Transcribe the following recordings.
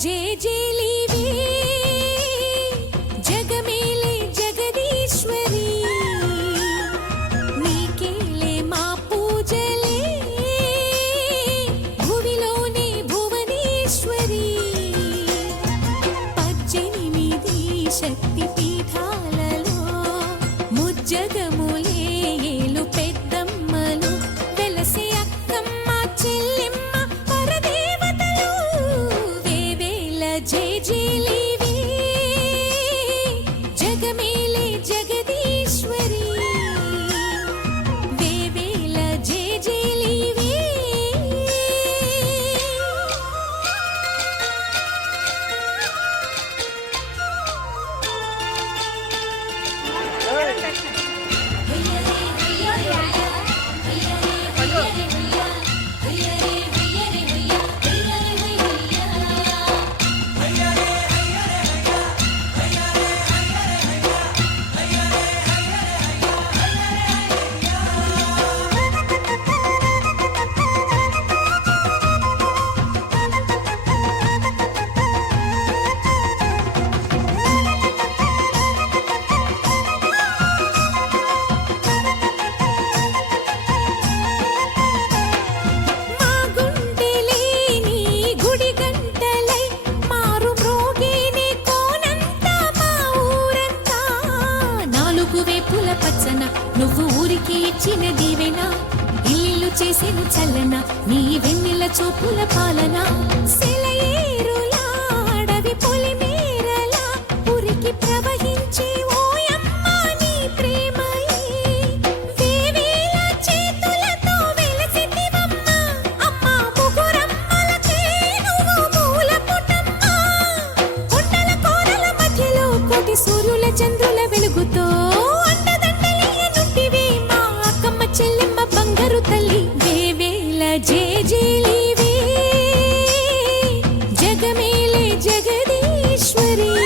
జే జేలీవి జగమేలే జగదీశ్వరి. నీకేలే మా పూజలే. భువిలోనే భువనేశ్వరి. పద్దెనిమిది శక్తి చల్లన నీ వెన్నెల చూపుల పాలన. సే sweetie.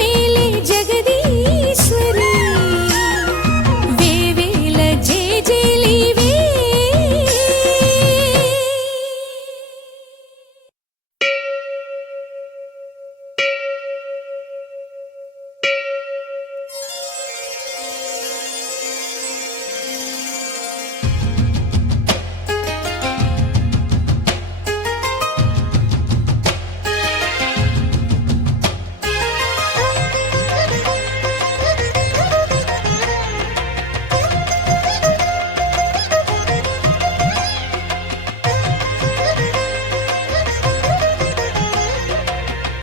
ಮೇಲೆ ಜ